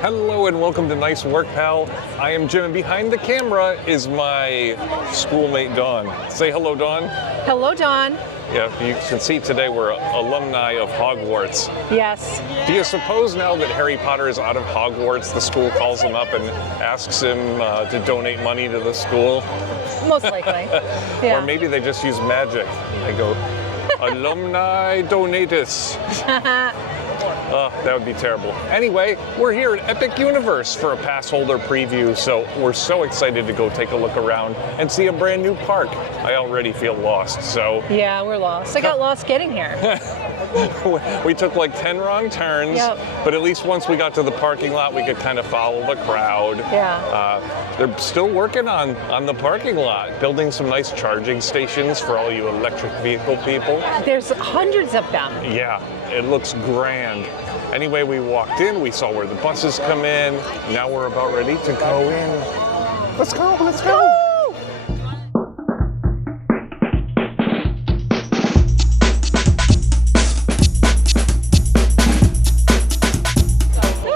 Hello and welcome to Nice Work, Pal. I am Jim and behind the camera is my schoolmate Dawn. Say hello, Dawn. Hello, Dawn. Yeah, you can see today we're alumni of Hogwarts. Yes. Do you suppose now that Harry Potter is out of Hogwarts, the school calls him up and asks him to donate money to the school? Most likely. Yeah. Or maybe they just use magic. They go, alumni donatus. Oh, that would be terrible. Anyway, we're here at Epic Universe for a Passholder preview, so we're so excited to go take a look around and see a brand new park. I already feel lost, so... Yeah, we're lost. I got lost getting here. We took like 10 wrong turns, Yep. but at least once we got to the parking lot, we could kind of follow the crowd. Yeah. They're still working on the parking lot, building some nice charging stations for all you electric vehicle people. There's hundreds of them. Yeah, it looks grand. Anyway, we walked in, we saw where the buses come in. Now we're about ready to go in. Let's go, let's go. Woo!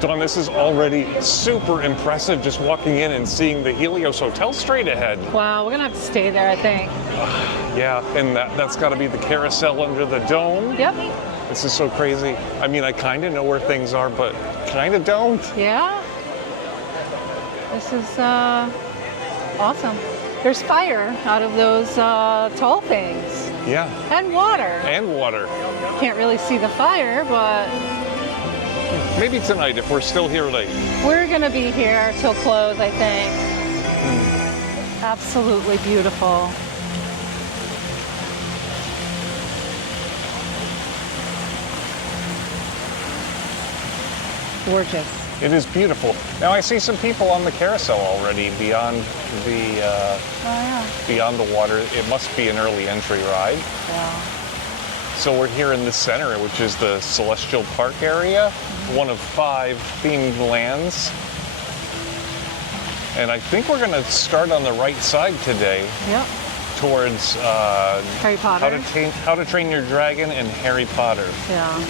Dawn, this is already super impressive just walking in and seeing the Helios Hotel straight ahead. Wow, we're gonna have to stay there, I think. Yeah, and that's got to be the carousel under the dome. Yep. This is so crazy. I mean, I kind of know where things are, but kind of don't. Yeah. This is awesome. There's fire out of those tall things. Yeah. And water. And water. Can't really see the fire, but Maybe tonight if we're still here late. we're gonna be here till close, I think. Absolutely beautiful. Gorgeous. It is beautiful. Now I see some people on the carousel already beyond the Oh yeah. beyond the water. It must be an early entry ride. Yeah. So we're here in the center, which is the Celestial Park area, one of 5 themed lands. And I think we're going to start on the right side today Yep. towards Harry Potter. How to Train Your Dragon and Harry Potter. Yeah.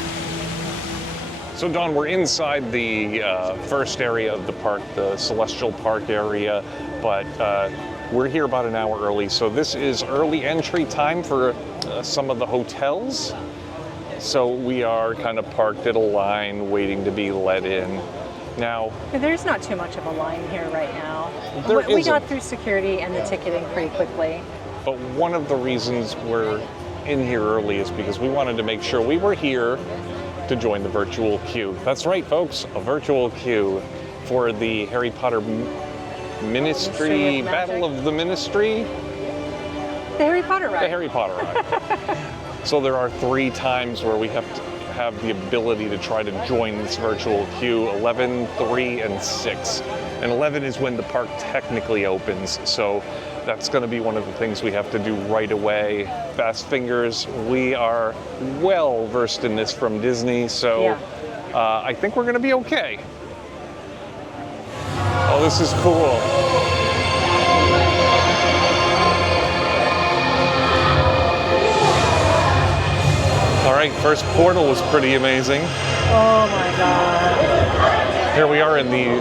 So Dawn, we're inside the first area of the park, the Celestial Park area, but we're here about an hour early. So this is early entry time for some of the hotels. So we are kind of parked at a line waiting to be let in. Now, There's not too much of a line here right now. There We got isn't. through security and the ticketing pretty quickly. but one of the reasons we're in here early is because we wanted to make sure we were here to join the virtual queue. That's right, folks, a virtual queue for the Harry Potter Ministry of Battle Magic? of the Ministry, The Harry Potter ride. the Harry Potter ride. So there are 3 times where we have to have the ability to try to join this virtual queue, 11, 3, and 6. And 11 is when the park technically opens. So that's going to be one of the things we have to do right away. Fast fingers, we are well versed in this from Disney, so Yeah. I think we're going to be okay. Oh, this is cool. All right, first portal was pretty amazing. Oh my god. Here we are in the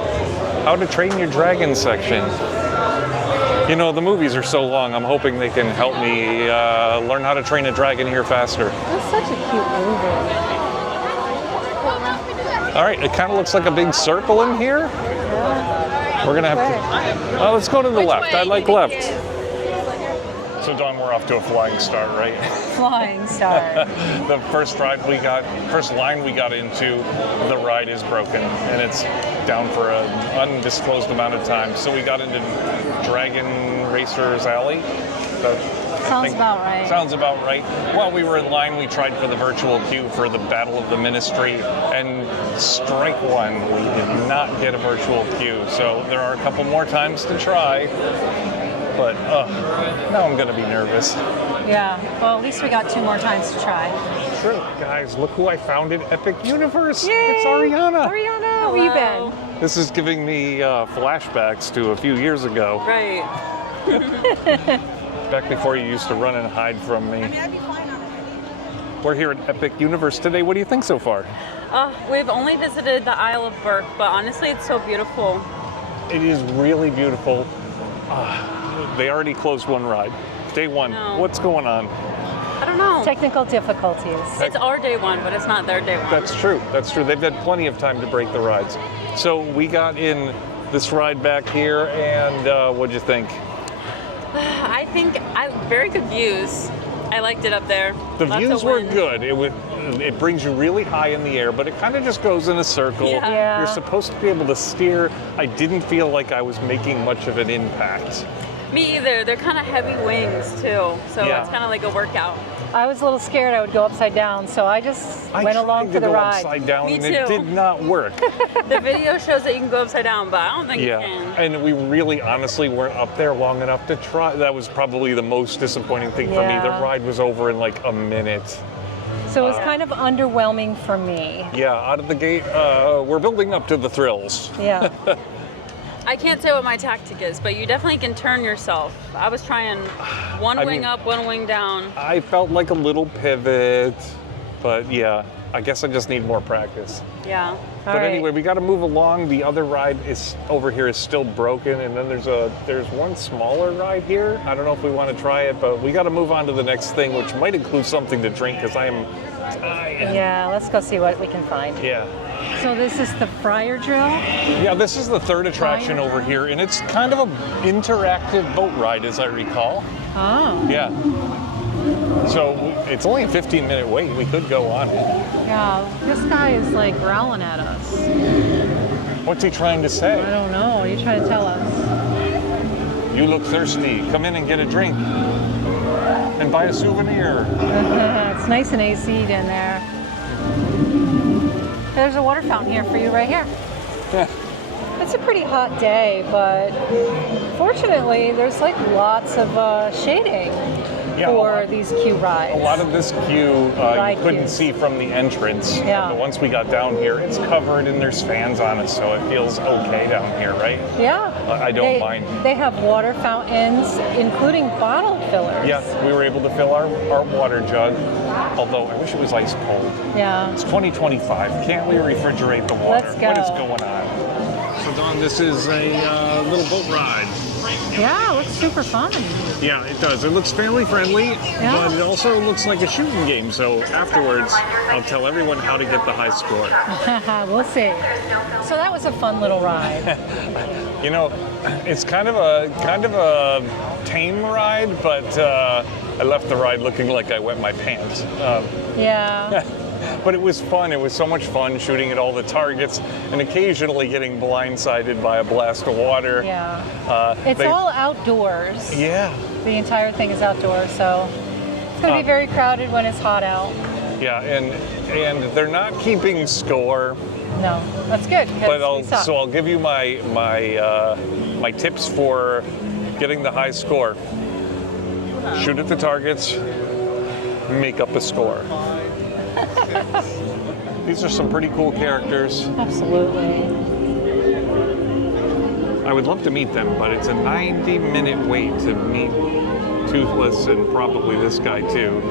How to Train Your Dragon section. You know, the movies are so long, I'm hoping they can help me learn how to train a dragon here faster. That's such a cute movie. All right, it kind of looks like a big circle in here. Yeah. We're gonna have to, oh, let's go to the left. I like left. So Dawn, we're off to a flying start, right? Flying star. The first line we got into, the ride is broken and it's down for an undisclosed amount of time. So we got into Dragon Racers Alley. Sounds about right. Sounds about right. While we were in line, we tried for the virtual queue for the Battle of the Ministry, and strike one, we did not get a virtual queue. So there are a couple more times to try. But now I'm gonna be nervous. Yeah. Well, at least we got 2 more times to try. True. Guys, look who I found in Epic Universe. Yay! It's Ariana. Ariana, where you been? This is giving me flashbacks to a few years ago. Right. Back before you used to run and hide from me. I'd be fine on it. We're here at Epic Universe today. What do you think so far? We've only visited the Isle of Berk, but honestly, it's so beautiful. It is really beautiful. They already closed one ride. Day one. No. What's going on? I don't know. Technical difficulties. It's our day one, but it's not their day one. That's true. That's true. They've had plenty of time to break the rides. So we got in this ride back here, and what'd you think? I think very good views. I liked it up there. The Lots views of were wind. good. It brings you really high in the air, but it kind of just goes in a circle. Yeah. You're supposed to be able to steer. I didn't feel like I was making much of an impact. Me either. They're kind of heavy wings too, so Yeah. it's kind of like a workout. I was a little scared I would go upside down, so I just went along for to the go ride. upside down, Me and it too. did not work. The video shows that you can go upside down, but I don't think you Yeah, can. and we really honestly weren't up there long enough to try. That was probably the most disappointing thing for me. The Yeah. ride was over in like a minute. So it was kind of underwhelming for me. Yeah, out of the gate, we're building up to the thrills. Yeah. I can't say what my tactic is, but you definitely can turn yourself. I was trying one I wing mean- up, one wing down. I felt like a little pivot, but yeah, I guess I just need more practice. Yeah. But anyway, we got to move along. The other ride is over here is still broken, and then there's one smaller ride here. I don't know if we want to try it, but we got to move on to the next thing, which might include something to drink because I am dying. Yeah, let's go see what we can find. Yeah. So this is the fryer drill. Yeah, this is the third attraction Fire. over here, and it's kind of an interactive boat ride, as I recall. Oh. Yeah. So it's only a 15-minute wait. We could go on it. Yeah, this guy is like growling at us. What's he trying to say? I don't know. What are you trying to tell us? You look thirsty. Come in and get a drink. And buy a souvenir. It's nice and AC'd in there. There's a water fountain here for you right here. Yeah. It's a pretty hot day, but fortunately, there's like lots of shading Yeah, for these queue rides. A lot of this queue Ride you couldn't queues. see from the entrance. Yeah. But once we got down here, it's covered and there's fans on it, so it feels okay down here, right? Yeah. I don't mind. They have water fountains, including bottle fillers. Yeah, we were able to fill our water jug, although I wish it was ice cold. Yeah. It's 2025. Can't we refrigerate the water? Let's go. What is going on? So, Dawn, this is a little boat ride. Yeah, it looks super fun. Yeah, it does. It looks family friendly, but it also looks like a shooting game. So afterwards, I'll tell everyone how to get the high score. We'll see. So that was a fun little ride. You know, it's kind of a tame ride, but I left the ride looking like I wet my pants. Yeah. But it was fun. It was so much fun shooting at all the targets and occasionally getting blindsided by a blast of water. Yeah. It's they- all outdoors. Yeah. The entire thing is outdoors, so it's going to be very crowded when it's hot out. Yeah, and they're not keeping score. No, that's good. 'cause But we suck. I'll give you my tips for getting the high score. Shoot at the targets, make up a score. These are some pretty cool characters. Absolutely. I would love to meet them, but it's a 90-minute wait to meet Toothless and probably this guy too.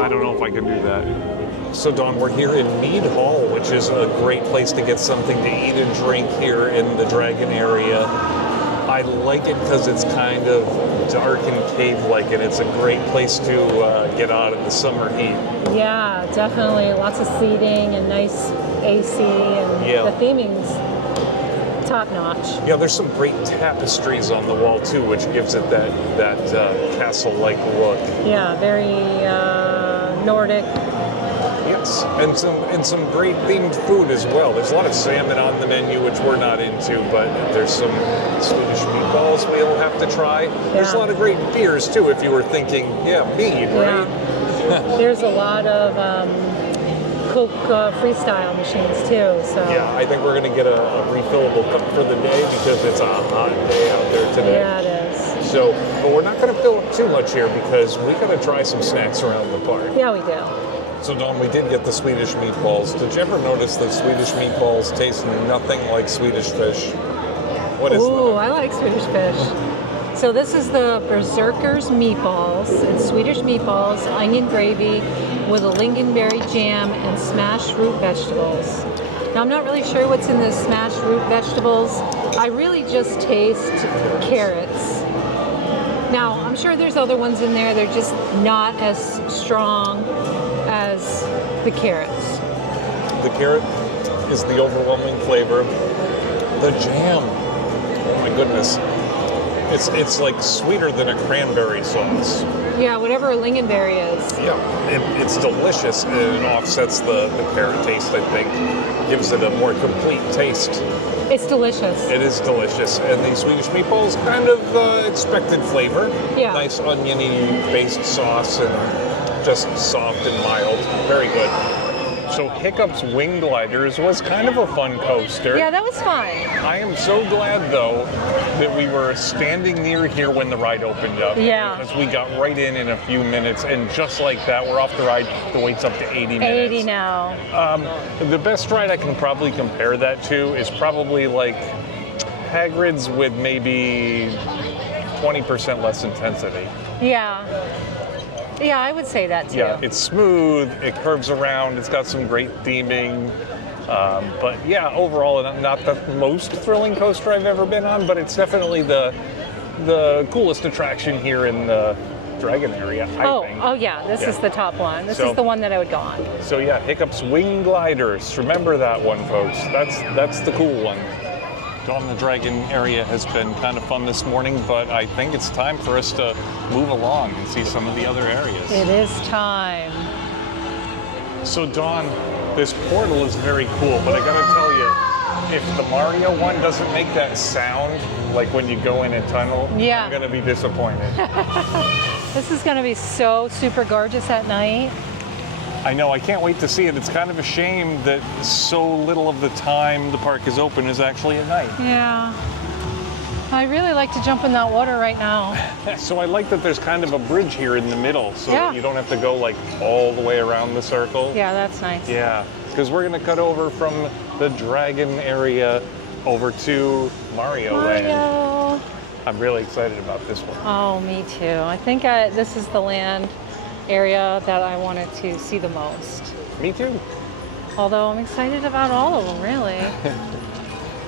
I don't know if I can do that. So Dawn, we're here in Mead Hall, which is a great place to get something to eat and drink here in the Dragon area. I like it because it's kind of dark and cave-like, and it's a great place to get out in the summer heat. Yeah, definitely. Lots of seating and nice AC, and Yeah. the theming's top notch. Yeah, there's some great tapestries on the wall too, which gives it that castle-like look. Yeah, very Nordic. Yes, and some great themed food as well. There's a lot of salmon on the menu, which we're not into, but there's some Swedish meatballs we'll have to try. There's a lot of great beers too, if you were thinking, mead, right? Yeah. There's a lot of Coke freestyle machines too. So Yeah, I think we're going to get a refillable cup for the day because it's a hot day out there today. yeah, it is. So, but we're not going to fill up too much here because we got to try some snacks around the park. Yeah, we do. So Dawn, we did get the Swedish meatballs. Did you ever notice that Swedish meatballs taste nothing like Swedish fish? What is Ooh, that? I like Swedish fish. So this is the Berserker's meatballs. It's Swedish meatballs, onion gravy, with a lingonberry jam and smashed root vegetables. Now, I'm not really sure what's in the smashed root vegetables. I really just taste carrots. Now, I'm sure there's other ones in there. They're just not as strong as the carrots. The carrot is the overwhelming flavor. The jam, oh my goodness. It's like sweeter than a cranberry sauce. Yeah, whatever a lingonberry is. Yeah, it's delicious, and it offsets the carrot taste, I think. Gives it a more complete taste. It's delicious. It is delicious. And the Swedish meatballs, kind of expected flavor. Yeah. Nice oniony-based sauce and just soft and mild. Very good. So Hiccup's Wing Gliders was kind of a fun coaster. Yeah, that was fun. I am so glad, though, that we were standing near here when the ride opened up. Yeah. Because we got right in a few minutes, and just like that, we're off the ride. The wait's up to 80 minutes. 80 now. The best ride I can probably compare that to is probably like Hagrid's with maybe 20% less intensity. Yeah. Yeah, I would say that too. Yeah, it's smooth, it curves around, it's got some great theming. But yeah, overall, not the most thrilling coaster I've ever been on, but it's definitely the coolest attraction here in the Dragon area, I think. Oh yeah, this is the top one. This So- is the one that I would go on. So yeah, Hiccup's Wing Gliders. Remember that one, folks. That's the cool one. Dawn the Dragon area has been kind of fun this morning, but I think it's time for us to move along and see some of the other areas. It is time. So Dawn, this portal is very cool, but I gotta tell you, if the Mario one doesn't make that sound, like when you go in a tunnel, Yeah. I'm gonna be disappointed. This is going to be so super gorgeous at night. I know, I can't wait to see it. It's kind of a shame that so little of the time the park is open is actually at night. Yeah. I really like to jump in that water right now. So I like that there's kind of a bridge here in the middle, so Yeah. that you don't have to go like all the way around the circle. Yeah, that's nice. Yeah, because we're gonna cut over from the Dragon area over to Mario Land. Mario. I'm really excited about this one. Oh, me too. I think this is the land area that I wanted to see the most. Me too. Although I'm excited about all of them, really.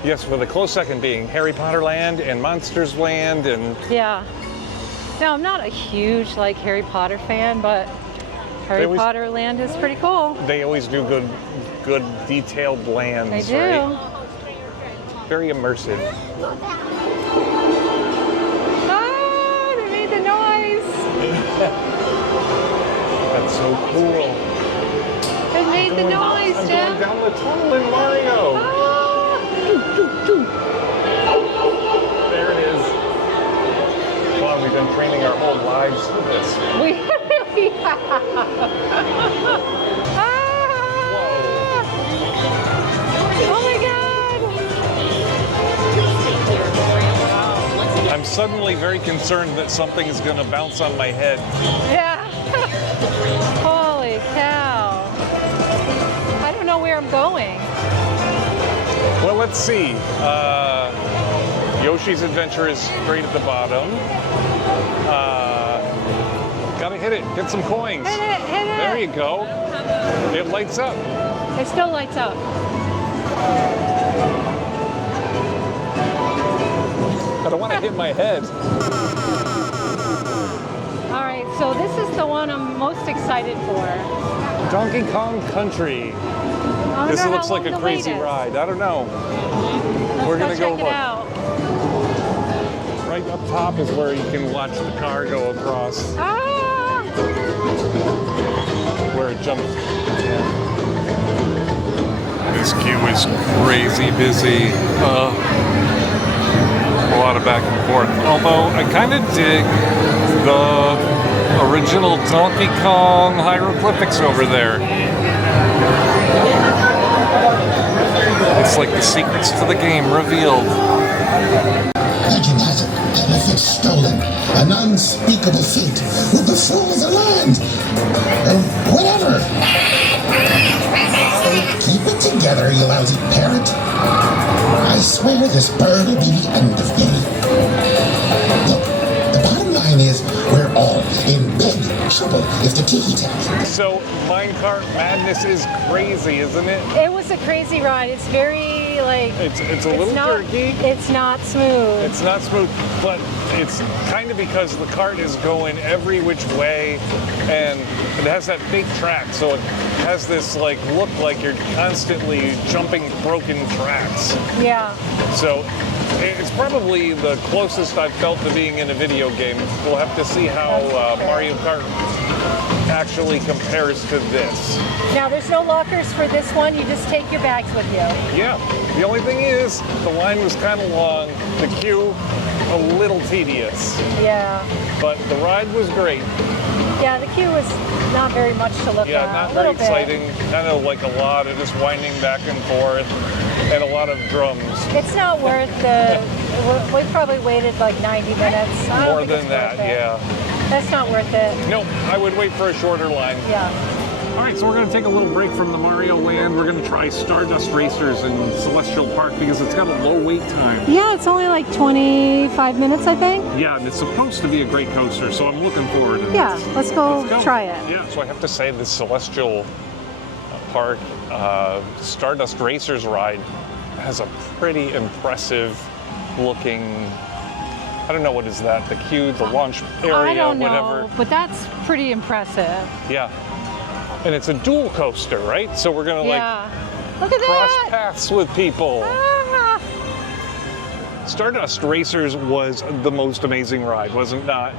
Yes, with a close second being Harry Potter Land and Monsters Land and Yeah. Now, I'm not a huge Harry Potter fan, but Harry always- Potter Land is pretty cool. they always do good detailed lands, They do. right? Very immersive. Ah, they made the noise. That's so cool. They made the noise, I'm Jim. going down the tunnel in Mario. Ah. There it is. Wow, we've been training our whole lives for this. We really have. Ah. Oh my God. I'm suddenly very concerned that something is going to bounce on my head. Yeah. Holy cow. I don't know where I'm going. Well, let's see. Yoshi's Adventure is straight at the bottom. Gotta hit it. Get some coins. Hit it, hit it. There you go. It lights up. It still lights up. I don't want to hit my head. All right, so this is the one I'm most excited for. Donkey Kong Country. I This wonder looks how like long a the crazy wait is. ride. I don't know. Let's We're gonna go check it look. out. Right up top is where you can watch the car go across, Ah! where it jumps. This queue is crazy busy. A lot of back and forth. Although I kind of dig the original Donkey Kong hieroglyphics over there. It's like the secrets to the game revealed. Legend has it that if it's stolen, an unspeakable fate will befall the land. Whatever. So keep it together, you lousy parrot. I swear this bird will be the end of me. Look, the bottom line is we're all in big trouble if the tiki-tack. So minecart madness is crazy, isn't it? It was a crazy ride. It's very like It's a little jerky. It's not smooth. It's not smooth, but it's kind of because the cart is going every which way, and it has that fake track, so it has this like look like you're constantly jumping broken tracks. Yeah. So it's probably the closest I've felt to being in a video game. We'll have to see how Mario Kart actually compares to this. Now there's no lockers for this one. You just take your bags with you. Yeah, the only thing is the line was kind of long, the queue a little tedious, Yeah. but the ride was great. Yeah, the queue was not very much to look Yeah, at. not a very little bit. exciting, kind of like a lot of just winding back and forth and a lot of drums. It's not worth the. We probably waited like 90 minutes. I don't More think than it's that, worth it. yeah. That's not worth it. No, I would wait for a shorter line. Yeah. All right, so we're gonna take a little break from the Mario Land. We're gonna try Stardust Racers in Celestial Park because it's got a low wait time. Yeah, it's only like 25 minutes, I think. Yeah, and it's supposed to be a great coaster, so I'm looking forward to Yeah, this. let's go Let's go. try it. Yeah, so I have to say the Celestial Park Stardust Racers ride has a pretty impressive looking, I don't know, what is that? The queue, the launch area, I don't know, whatever. but that's pretty impressive. Yeah. And it's a dual coaster, right? So we're gonna Yeah. Look at like cross that. paths with people. Ah. Stardust Racers was the most amazing ride, wasn't that?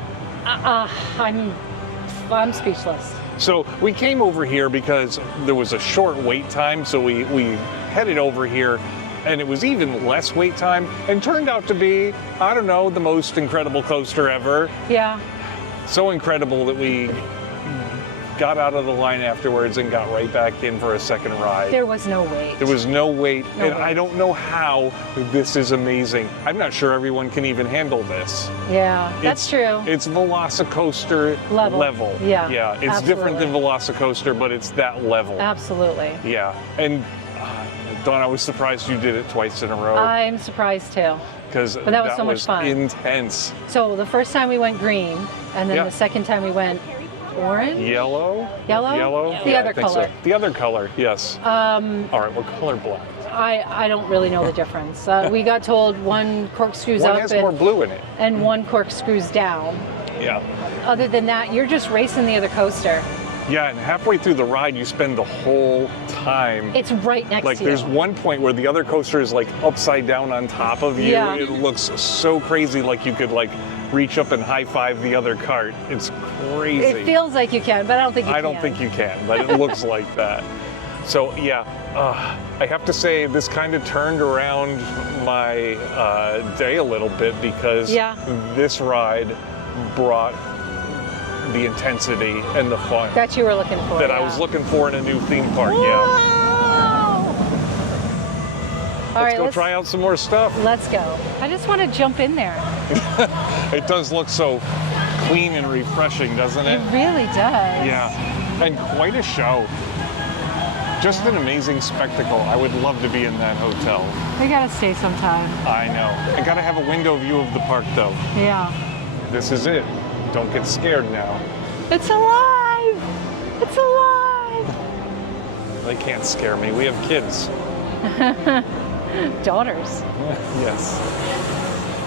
I'm speechless. So we came over here because there was a short wait time, so we headed over here, and it was even less wait time, and turned out to be, I don't know, the most incredible coaster ever. Yeah. So incredible that we got out of the line afterwards and got right back in for a second ride. There was no wait. There was no wait, No and wait. I don't know how this is amazing. I'm not sure everyone can even handle this. Yeah, that's true. It's Velocicoaster Level. Yeah, Yeah, it's different than absolutely. Velocicoaster, but it's that level. Absolutely. Yeah, and Dawn, I was surprised you did it twice in a row I'm surprised too. because But that was so much fun. intense. So the first time we went green, and then Yeah. the second time we went orange. Yellow? Yellow? Yellow? The Yeah, other I think color. So. The other color, yes. All right, what color black? I don't really know the difference. We got told one corkscrews One up has more blue in it. and one corkscrews down. Yeah. Other than that, you're just racing the other coaster. Yeah, and halfway through the ride, you spend the whole time. It's right next Like to you. there's one point where the other coaster is like upside down on top of you. Yeah. It looks so crazy, like you could like reach up and high five the other cart. It's crazy. It feels like you can, but I don't think you can. I don't think you can, but it looks like that. So yeah, I have to say this kind of turned around my day a little bit because Yeah. this ride brought the intensity and the fun that you were looking for. that yeah. I was looking for in a new theme park. Yeah. Wow. All right, Let's go try out some more stuff. Let's go. I just want to jump in there. It does look so clean and refreshing, doesn't It it? really does. Yeah, and quite a show. Just an amazing spectacle. I would love to be in that hotel. We gotta stay sometime. I know. I gotta have a window view of the park though. Yeah. This is it. Don't get scared now. It's alive! It's alive! They can't scare me. We have kids. Daughters. Yes.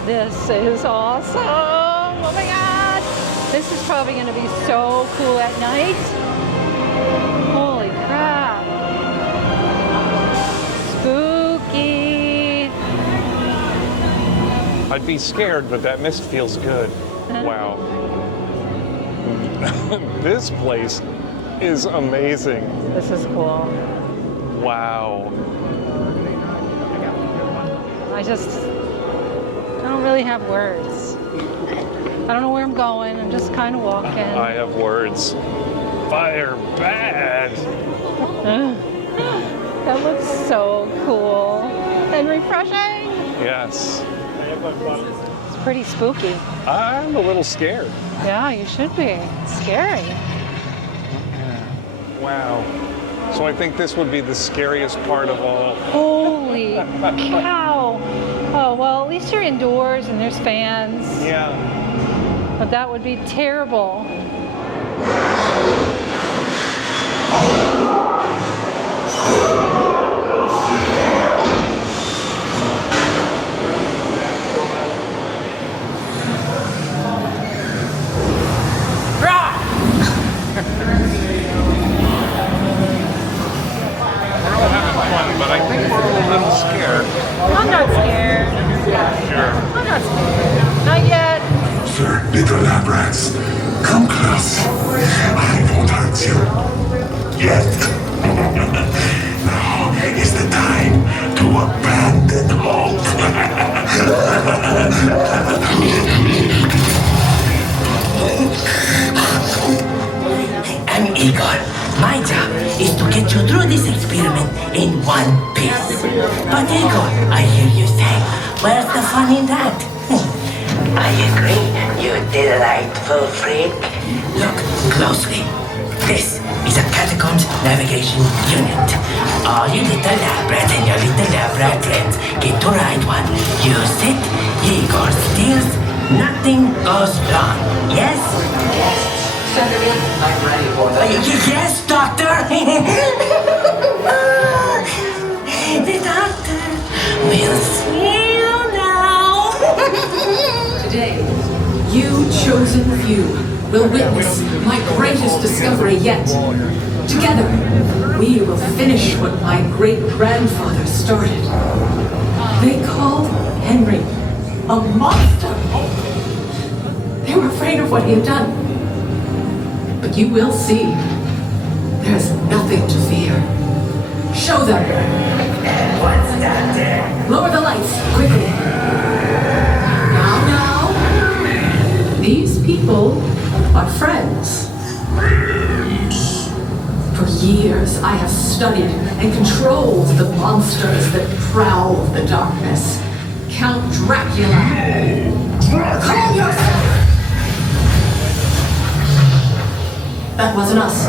This is awesome! Oh my god! This is probably gonna be so cool at night. Holy crap! Spooky! I'd be scared, but that mist feels good. Wow. This place is amazing. This is cool. Wow. I don't really have words. I don't know where I'm going. I'm just kind of walking. I have words. Fire bad. That looks so cool and refreshing. Yes. It's pretty spooky. I'm a little scared. Yeah, you should be. It's scary. Wow. So I think this would be the scariest part of all. Holy cow. Oh, well, at least you're indoors and there's fans. Yeah. But that would be terrible. We're all having fun, but I think we're all a little scared. I'm not scared. Sure. I'm not scared. Not yet. Sir, little lab rats, come close. I won't hurt you. Yet. Now is the time to abandon hope. I'm Igor. My job is to get you through this experiment in one piece. But Igor, I hear you say, where's the fun in that? I agree, you delightful freak. Look closely. This is a Catacombs Navigation Unit. All you little lab rats and your little lab rat friends get to ride one. Use it, Igor steals, nothing goes wrong. Yes? Send him in. I'm ready for that. Yes, doctor! The doctor will see you now. Today, you chosen few will witness my greatest discovery yet. Together, we will finish what my great-grandfather started. They called Henry a monster. They were afraid of what he had done. But you will see. There's nothing to fear. Show them. What's that? Lower the lights, quickly. Now. These people are friends. For years, I have studied and controlled the monsters that prowl the darkness. Count Dracula. Calm yourself. That wasn't us.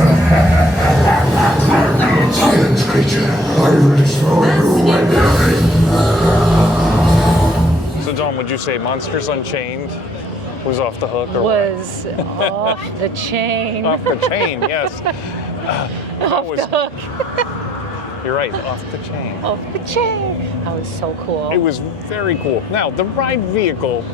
Silence, creature. I will destroy you when they're So, Dawn, would you say Monsters Unchained was off the hook? Or Was off the chain. off the chain, yes. Off the hook. You're right, off the chain. Off the chain. That was so cool. It was very cool. Now, the ride vehicle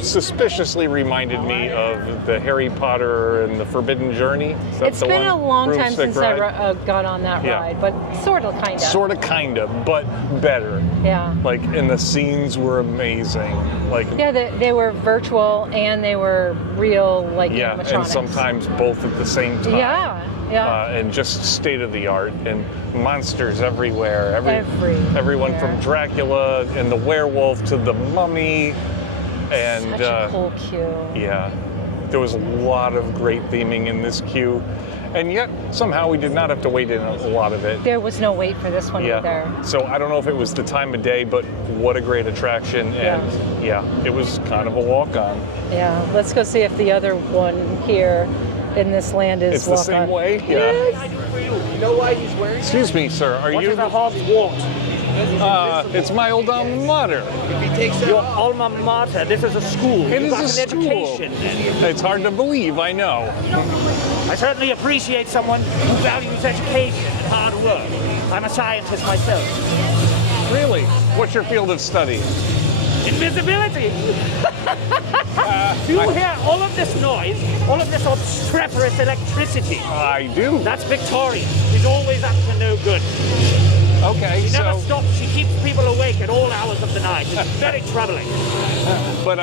suspiciously reminded me of the Harry Potter and the Forbidden Journey. Is that It's the been one? a long time Broomstick since I ride? got on that Yeah. ride, but sort of, kind of. Sort of, kind of, but better. Yeah. Like, and the scenes were amazing. Like, Yeah, they were virtual and they were real, like yeah, animatronics. and sometimes both at the same time. Yeah, yeah. And just state of the art, and monsters everywhere. Everywhere. Everyone from Dracula and the werewolf to the mummy. And Such a cool queue. yeah, there was a lot of great theming in this queue, and yet somehow we did not have to wait in a lot of it. There was no wait for this one either. So I don't know if it was the time of day, but what a great attraction, and yeah, it was kind of a walk-on. Yeah, let's go see if the other one here in this land is It's the same way? Yeah. You know why he's wearing Excuse me, sir, are What you? is a hard wart? It's my old alma mater. Your alma mater. This is a school. It You've is got a an school. education. It's hard to believe, I know. I certainly appreciate someone who values education and hard work. I'm a scientist myself. Really? What's your field of study? Invisibility! Do you hear all of this noise? All of this obstreperous electricity? I do. That's Victoria. She's always up to no good. Okay, She never so, stops. She keeps people awake at all hours of the night. It's very troubling. but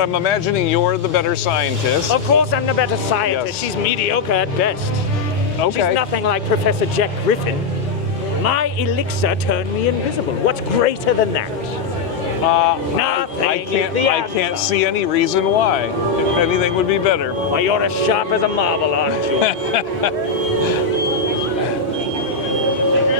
I'm imagining you're the better scientist. Of course I'm the better scientist. Yes. She's mediocre at best. Okay. She's nothing like Professor Jack Griffin. My elixir turned me invisible. What's greater than that? Nothing I is the can't answer. see any reason why. Anything would be better. Why, you're as sharp as a marble, aren't you?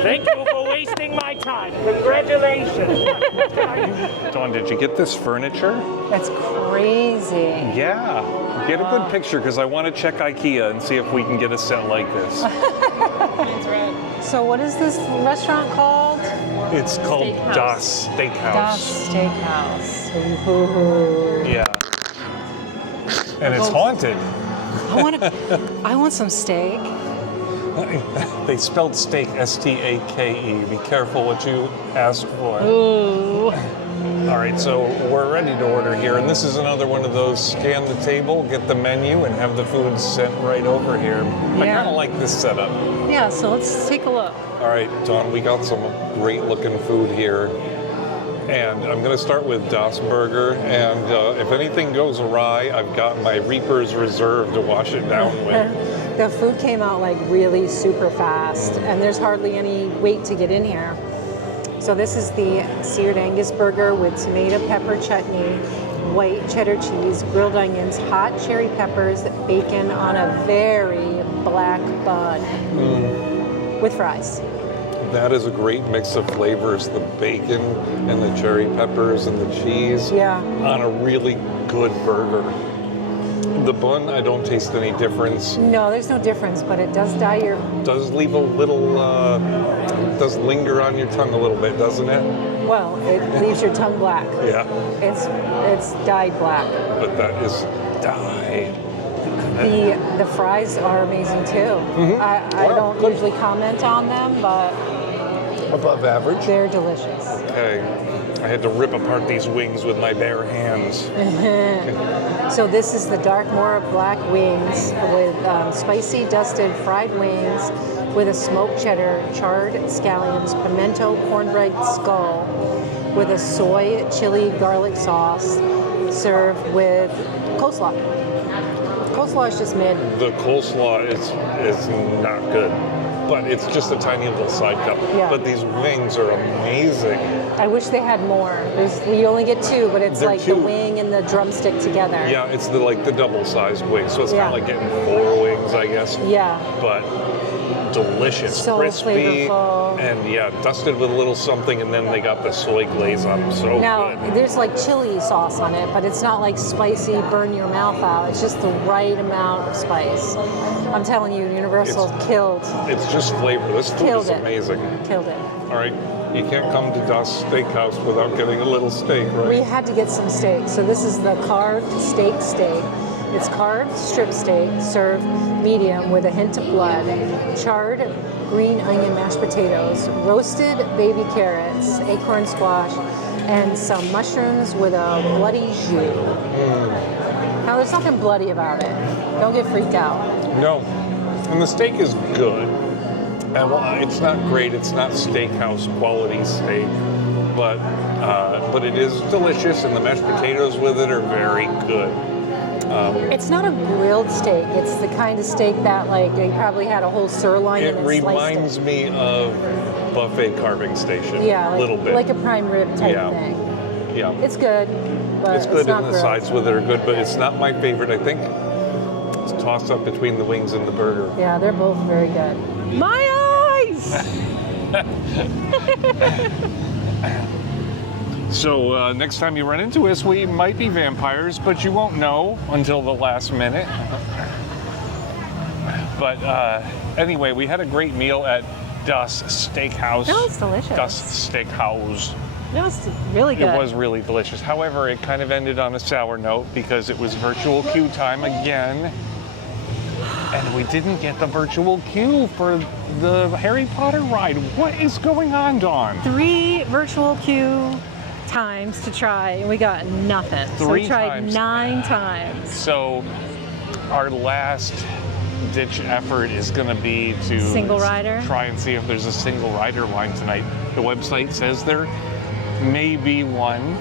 Thank you for wasting my time. Congratulations. Dawn, did you get this furniture? That's crazy. Yeah. Get a good picture because I want to check IKEA and see if we can get a set like this. So what is this restaurant called? It's called Steakhouse. Das Steakhouse. Das Steakhouse. Ooh. Yeah. And it's haunted. I want some steak. They spelled steak S-T-A-K-E. Be careful what you ask for. Ooh. All right, so we're ready to order here, and this is another one of those scan the table, get the menu, and have the food sent right over here. I Yeah. kind of like this setup. Yeah, so let's take a look. All right, Dawn, we got some great looking food here. And I'm going to start with Das Burger, and if anything goes awry, I've got my Reaper's Reserve to wash it down with. The food came out like really super fast, and there's hardly any wait to get in here. So this is the seared Angus burger with tomato pepper chutney, white cheddar cheese, grilled onions, hot cherry peppers, bacon on a very black bun with fries. That is a great mix of flavors, the bacon and the cherry peppers and the cheese Yeah. on a really good burger. The bun, I don't taste any difference. No, there's no difference, but it does dye your. Does leave a little, does linger on your tongue a little bit, doesn't it? Well, it leaves your tongue black. Yeah, It's dyed black. but that is dyed. The fries are amazing too. I Wow, don't good. usually comment on them, but Above average. they're delicious. Okay, I had to rip apart these wings with my bare hands. So this is the Darkmoor black wings with spicy dusted fried wings with a smoked cheddar, charred scallions, pimento cornbread skull with a soy chili garlic sauce served with coleslaw. Coleslaw is just mid. The coleslaw is not good, but it's just a tiny little side cup. Yeah. But these wings are amazing. I wish they had more. You only get two, but it's They're like two. the wing and the drumstick together. Yeah, it's the double-sized wing, so it's Yeah. kind of like getting 4 wings, I guess. Yeah. But delicious, So crispy, flavorful. and yeah, dusted with a little something, and then they got the soy glaze on them. So Now, good. there's like chili sauce on it, but it's not like spicy, burn your mouth out. It's just the right amount of spice. I'm telling you, Universal killed It's just flavor. This food Killed is it. amazing. it. All right, you can't come to Das Steakhouse without getting a little steak, right? We had to get some steak. So this is the carved steak. It's carved strip steak served medium with a hint of blood, charred green onion mashed potatoes, roasted baby carrots, acorn squash, and some mushrooms with a bloody jus. Now there's nothing bloody about it. Don't get freaked out. No, and the steak is good. And well, it's not great. It's not steakhouse quality steak, but it is delicious, and the mashed potatoes with it are very good. It's not a grilled steak. It's the kind of steak that like they probably had a whole sirloin It and then sliced reminds me of buffet carving station. Yeah, a like, little bit. like a prime rib type Yeah. thing. Yeah, It's good, but it's good, not and the grilled. sides with it are good, but it's not my favorite. I think it's a toss up between the wings and the burger. Yeah, they're both very good. My eyes! So next time you run into us, we might be vampires, but you won't know until the last minute. But anyway, we had a great meal at Das Steakhouse. That was delicious. Das Steakhouse. It was really good. It was really delicious. However, it kind of ended on a sour note because it was virtual queue time again. And we didn't get the virtual queue for the Harry Potter ride. What is going on, Dawn? 3 virtual queue times to try, and we got nothing. So we 3 tried times. 9 times. So our last ditch effort is going to be to Single rider? try and see if there's a single rider line tonight. The website says there may be one.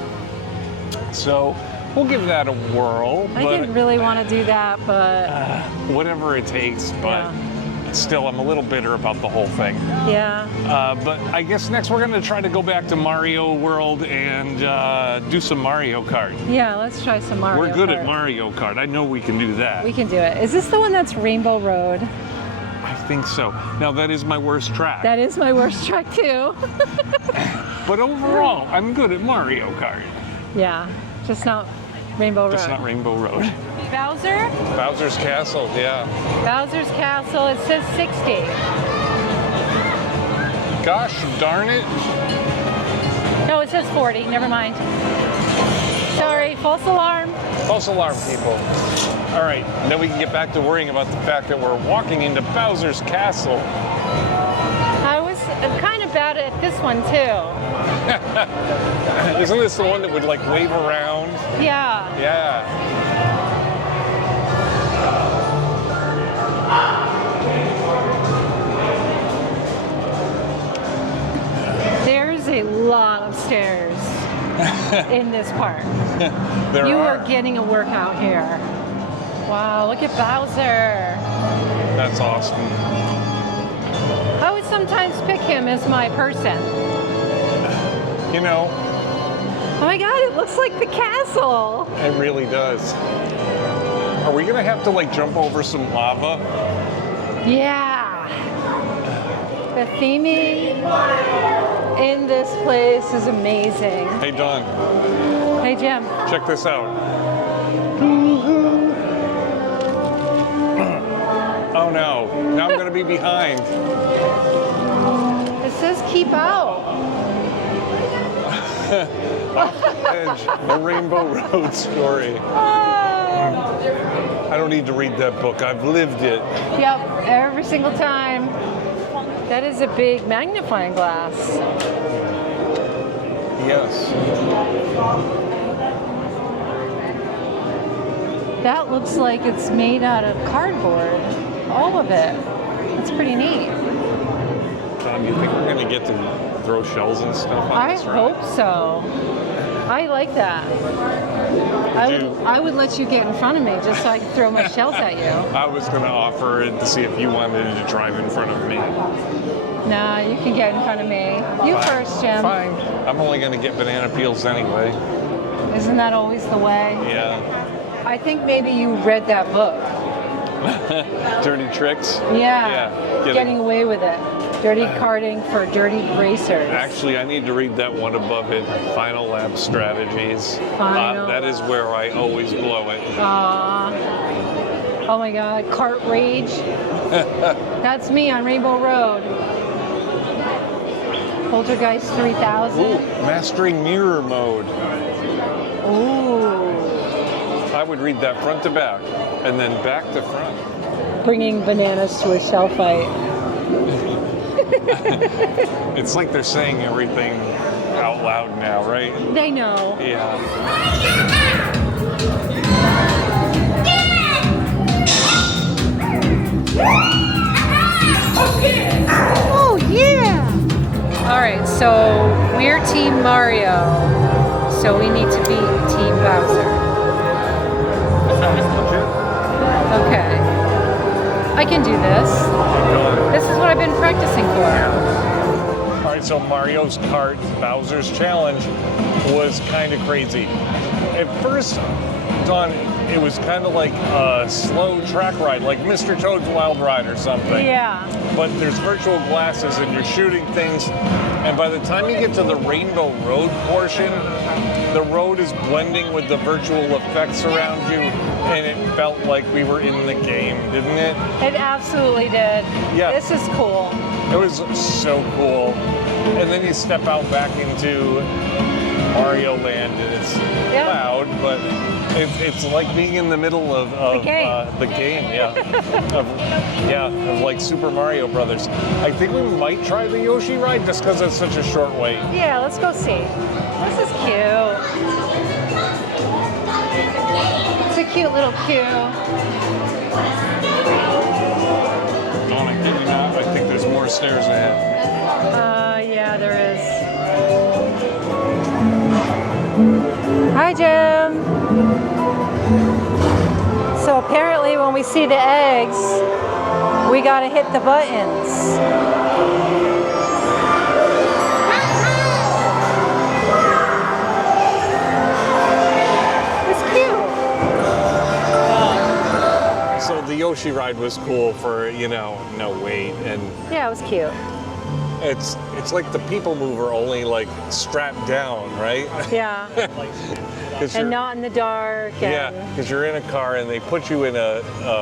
So we'll give that a whirl. I but didn't really want to do that, but whatever it takes, but Yeah. still I'm a little bitter about the whole thing. yeah. But I guess next we're going to try to go back to Mario World and do some Mario Kart. Yeah, let's try some Mario We're good Kart. at Mario Kart. I know we can do that. We can do it. Is this the one that's Rainbow Road? I think so. Now that is my worst track. That is my worst track too. But overall, I'm good at Mario Kart. Yeah, just not Rainbow Road. Just not Rainbow Road. Bowser? Bowser's Castle, yeah. Bowser's Castle, it says 60. Gosh darn it. No, it says 40, never mind. Sorry, false alarm. False alarm, people. All right, then we can get back to worrying about the fact that we're walking into Bowser's castle. I was kind of bad at this one too. Isn't this the one that would like wave around? Yeah. Yeah. There's a lot of stairs in this park. There You are. are getting a workout here. Wow, look at Bowser. That's awesome. I would sometimes pick him as my person. You know, Oh my god, it looks like the castle. it really does. Are we gonna have to like jump over some lava? Yeah. The theming in this place is amazing. Hey, Don, Hey, Jim. check this out. Oh no, now I'm gonna be behind. It says keep out. Edge, the Rainbow Road story. I don't need to read that book. I've lived it. Yep, every single time. That is a big magnifying glass. Yes. That looks like it's made out of cardboard. All of it. That's pretty neat. Don, you think we're gonna get to throw shells and stuff on I this ride? hope so. I like that. I would let you get in front of me just so I could throw my shells at you. I was gonna offer it to see if you wanted to drive in front of me. Nah, you can get in front of me. You Fine. first, Jim. Fine. I'm only gonna get banana peels anyway. Isn't that always the way? Yeah. I think maybe you read that book. Dirty tricks? Yeah. Yeah. Getting away with it. Dirty karting for dirty racers. Actually, I need to read that one above it. Final lap strategies. Final That is where I always blow it. Oh my god, kart rage. That's me on Rainbow Road. Poltergeist 3000. Ooh, mastering mirror mode. Ooh. I would read that front to back and then back to front. Bringing bananas to a shell fight. It's like they're saying everything out loud now, right? They know. Yeah. Oh yeah! Alright, so we're Team Mario. So we need to beat Team Bowser. Okay. I can do this. This is what I've been practicing for. All right, so Mario's Kart Bowser's Challenge was kind of crazy. At first, Dawn, it was kind of like a slow track ride, like Mr. Toad's Wild Ride or something. Yeah. But there's virtual glasses and you're shooting things, and by the time you get to the Rainbow Road portion, the road is blending with the virtual effects around you, and it felt like we were in the game, didn't it? It absolutely did. Yeah. This is cool. It was so cool. And then you step out back into Mario Land, and it's loud, but it's like being in the middle of The game. the game, of like Super Mario Brothers. I think we might try the Yoshi ride just because it's such a short wait. Yeah, let's go see. This is cute. It's a cute little queue. Dawn, I kid you not, I think there's more stairs ahead. Yeah, there is. Hi, Jim. So apparently when we see the eggs, we gotta hit the buttons. It's cute. So the Yoshi ride was cool for, no wait, and Yeah, it was cute. It's like the People Mover, only like strapped down, right? Yeah. 'Cause And you're- not in the dark. Yeah, And, because you're in a car and they put you in a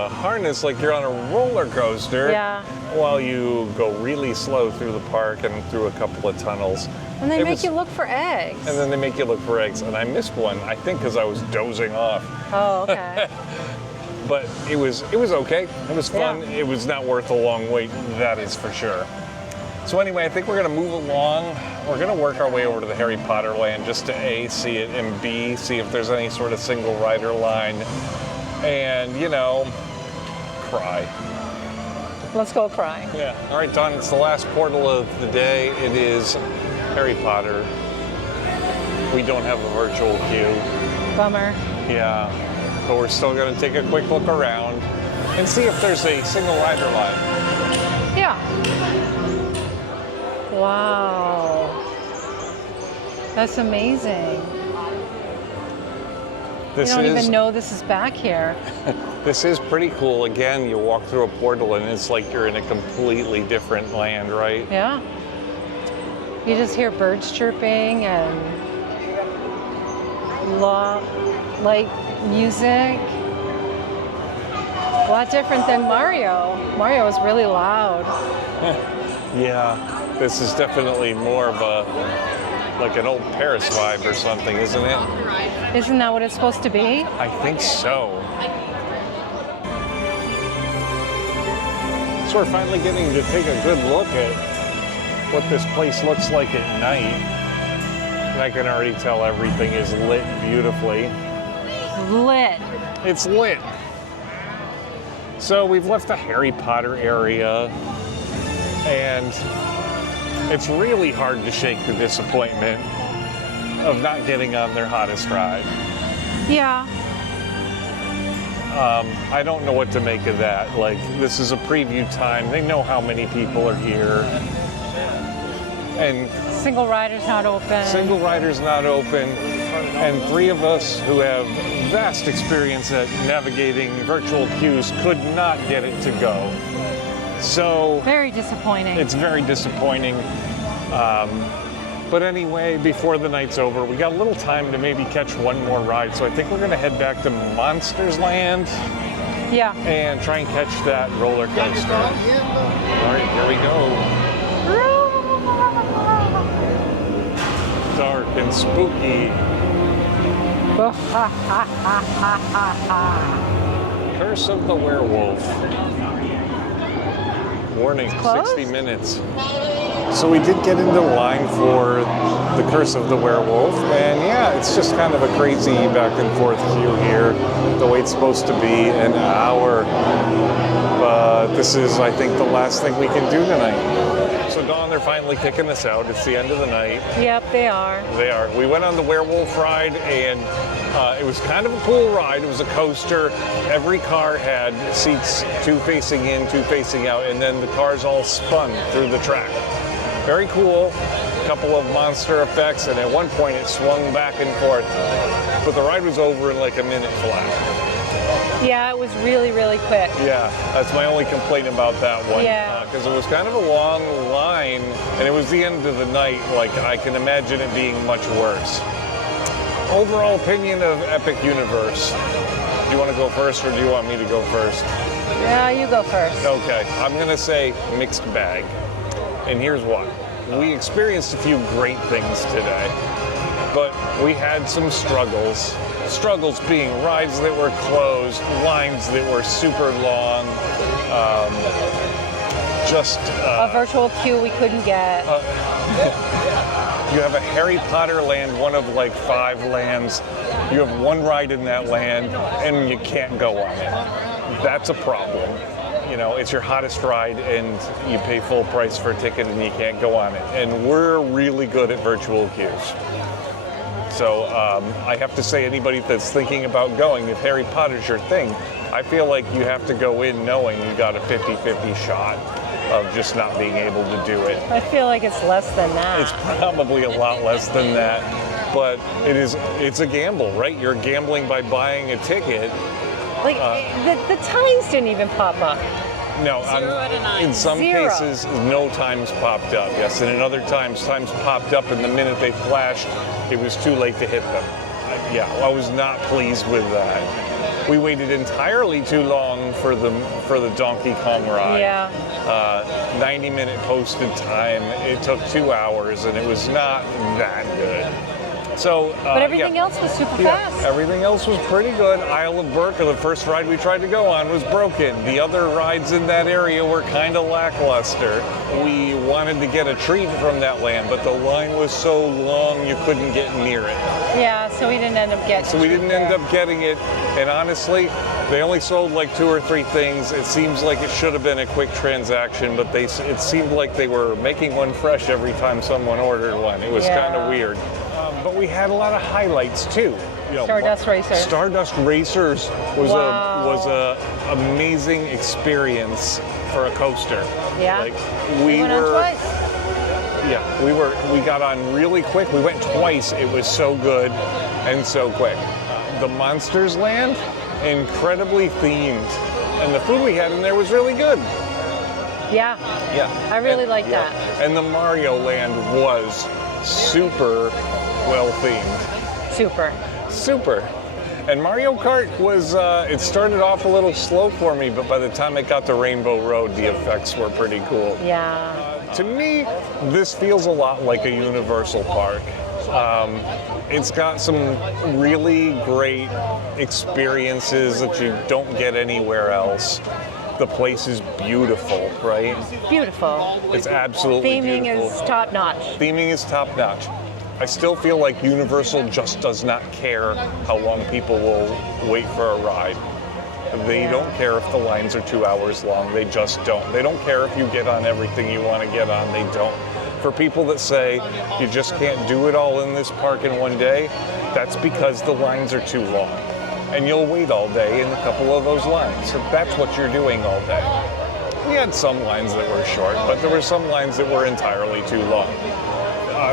harness like you're on a roller coaster. Yeah. While you go really slow through the park and through a couple of tunnels. And they It make was- you look for eggs. And then they make you look for eggs. And I missed one, I think, because I was dozing off. Oh, okay. But it was okay. It was fun. Yeah. It was not worth the long wait, that is for sure. So anyway, I think we're gonna move along. We're gonna work our way over to the Harry Potter land just to A, see it, and B, see if there's any sort of single rider line. And, you know, cry. Let's go cry. Yeah. All right, Don, it's the last portal of the day. It is Harry Potter. We don't have a virtual queue. Bummer. Yeah. But we're still gonna take a quick look around and see if there's a single rider line. Yeah. Wow. That's amazing. This you don't is even know this is back here. This is pretty cool. Again, you walk through a portal and it's like you're in a completely different land, right? Yeah. You just hear birds chirping and like music. A lot different than Mario. Mario was really loud. Yeah. This is definitely more of a like an old Paris vibe or something, isn't it? Isn't that what it's supposed to be? I think so. So we're finally getting to take a good look at what this place looks like at night. And I can already tell everything is lit beautifully. Lit. It's lit. So we've left the Harry Potter area, and it's really hard to shake the disappointment of not getting on their hottest ride. Yeah. I don't know what to make of that. Like, this is a preview time. They know how many people are here. And Single rider's not open. single rider's not open. And three of us who have vast experience at navigating virtual queues could not get it to go. So Very disappointing. it's very disappointing. But anyway, before the night's over, we got a little time to maybe catch one more ride. So I think we're gonna head back to Monsters Land Yeah. and try and catch that roller coaster. All right, here we go. Dark and spooky. Curse of the Werewolf. Warning, closed? 60 minutes. So we did get into line for the Curse of the Werewolf, and yeah, it's just kind of a crazy back and forth queue here. The wait's supposed to be an hour, but this is, I think, the last thing we can do tonight. So Dawn, they're finally kicking us out. It's the end of the night. Yep, they are. They are. We went on the werewolf ride, and it was kind of a cool ride. It was a coaster. Every car had seats, two facing in, two facing out, and then the cars all spun through the track. Very cool. A couple of monster effects, and at one point it swung back and forth. But the ride was over in like a minute flat. Yeah, it was really, really quick. Yeah, that's my only complaint about that one. Yeah. Because it was kind of a long line, and it was the end of the night. Like, I can imagine it being much worse. Overall opinion of Epic Universe. Do you want to go first, or do you want me to go first? Yeah, you go first. Okay, I'm going to say mixed bag. And here's why. We experienced a few great things today, but we had some struggles. Struggles being rides that were closed, lines that were super long, A virtual queue we couldn't get. You have a Harry Potter land, one of like 5 lands. You have one ride in that land, and you can't go on it. That's a problem. You know, it's your hottest ride, and you pay full price for a ticket, and you can't go on it. And we're really good at virtual queues. So I have to say, anybody that's thinking about going, if Harry Potter's your thing, I feel like you have to go in knowing you got a 50-50 shot of just not being able to do it. I feel like it's less than that. It's probably a lot less than that, but it's a gamble, right? You're gambling by buying a ticket. Like, the times didn't even pop up. No, 0 out of 9. in some 0. cases, no times popped up. Yes, and in other times popped up, and the minute they flashed, it was too late to hit them. Yeah, I was not pleased with that. We waited entirely too long for the Donkey Kong ride. Yeah. 90-minute posted time. It took 2 hours, and it was not that good. So, But everything else was super fast. Everything else was pretty good. Isle of Berk, the first ride we tried to go on, was broken. The other rides in that area were kind of lackluster. We wanted to get a treat from that land, but the line was so long you couldn't get near it. Yeah, so we didn't end up getting So we didn't end up getting it. And honestly, they only sold like 2 or 3 things. It seems like it should have been a quick transaction, but it seemed like they were making one fresh every time someone ordered one. It was kind of weird. But we had a lot of highlights too. You know, Stardust Racer. Stardust Racers was a amazing experience for a coaster. Yeah. Like We went on twice. Yeah, we got on really quick. We went twice. It was so good and so quick. The Monsters Land, incredibly themed, and the food we had in there was really good. Yeah. Yeah. I really like that. And the Mario Land was super well themed. Super. And Mario Kart was, it started off a little slow for me, but by the time it got to Rainbow Road, the effects were pretty cool. Yeah. To me, this feels a lot like a Universal park. It's got some really great experiences that you don't get anywhere else. The place is beautiful, right? Beautiful. It's absolutely Theming beautiful. is top notch. Theming is top notch. I still feel like Universal just does not care how long people will wait for a ride. They don't care if the lines are 2 hours long. They just don't. They don't care if you get on everything you want to get on. They don't. For people that say you just can't do it all in this park in one day, that's because the lines are too long. And you'll wait all day in a couple of those lines. So that's what you're doing all day. We had some lines that were short, but there were some lines that were entirely too long.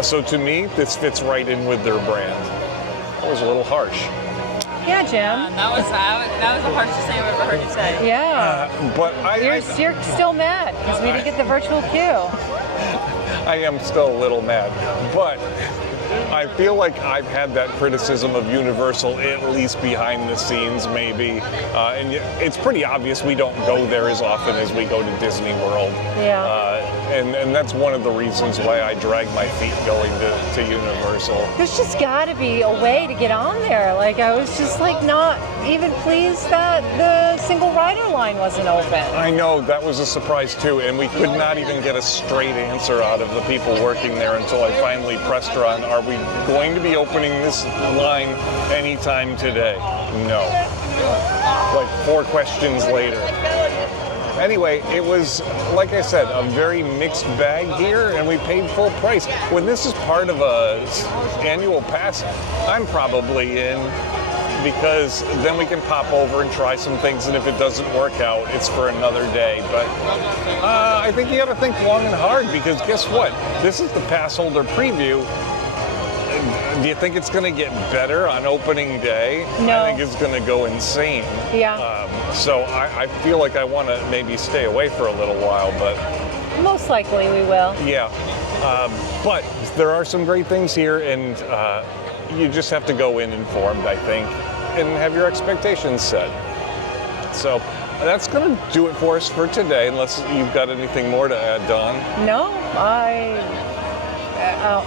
So to me, this fits right in with their brand. It was a little harsh. Yeah, Jim. That was the harshest thing I've ever heard you say. Yeah. But You're still mad because we didn't get the virtual queue. I am still a little mad, but I feel like I've had that criticism of Universal at least behind the scenes, maybe. And it's pretty obvious we don't go there as often as we go to Disney World. Yeah. And that's one of the reasons why I drag my feet going to Universal. There's just got to be a way to get on there. Like, I was just like not even pleased that the single rider line wasn't open. I know, that was a surprise too, and we could not even get a straight answer out of the people working there until I finally pressed her on, are we going to be opening this line anytime today? No. Like 4 questions later. Anyway, it was, like I said, a very mixed bag here, and we paid full price. When this is part of a annual pass, I'm probably in, because then we can pop over and try some things, and if it doesn't work out, it's for another day. But I think you got to think long and hard, because guess what? This is the Passholder preview. Do you think it's going to get better on opening day? No. I think it's going to go insane. Yeah. So I feel like I want to maybe stay away for a little while, but Most likely we will. yeah. But there are some great things here, and you just have to go in informed, I think, and have your expectations set. So that's going to do it for us for today, unless you've got anything more to add, Dawn. No,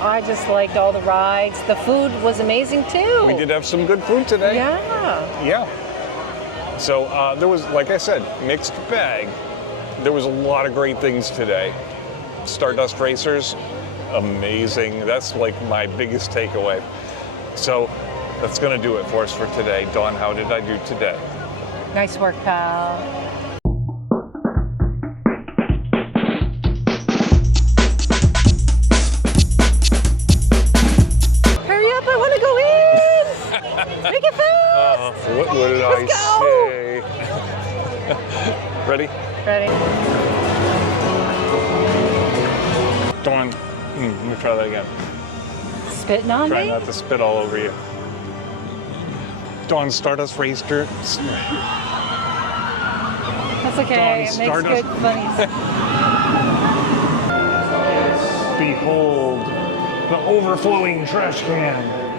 I just liked all the rides. The food was amazing too. We did have some good food today. Yeah. Yeah. So there was, like I said, mixed bag. There was a lot of great things today. Stardust Racers, amazing. That's like my biggest takeaway. So that's going to do it for us for today. Dawn, how did I do today? Nice work, pal. Hurry up, I want to go in! Make it fast! What did Let's I say? Ready? Ready? Dawn, let me try that again. Spitting on Try me? not to spit all over you. Dawn, Stardust Racer. That's That's okay. It makes good funnies. Behold the overflowing trash can.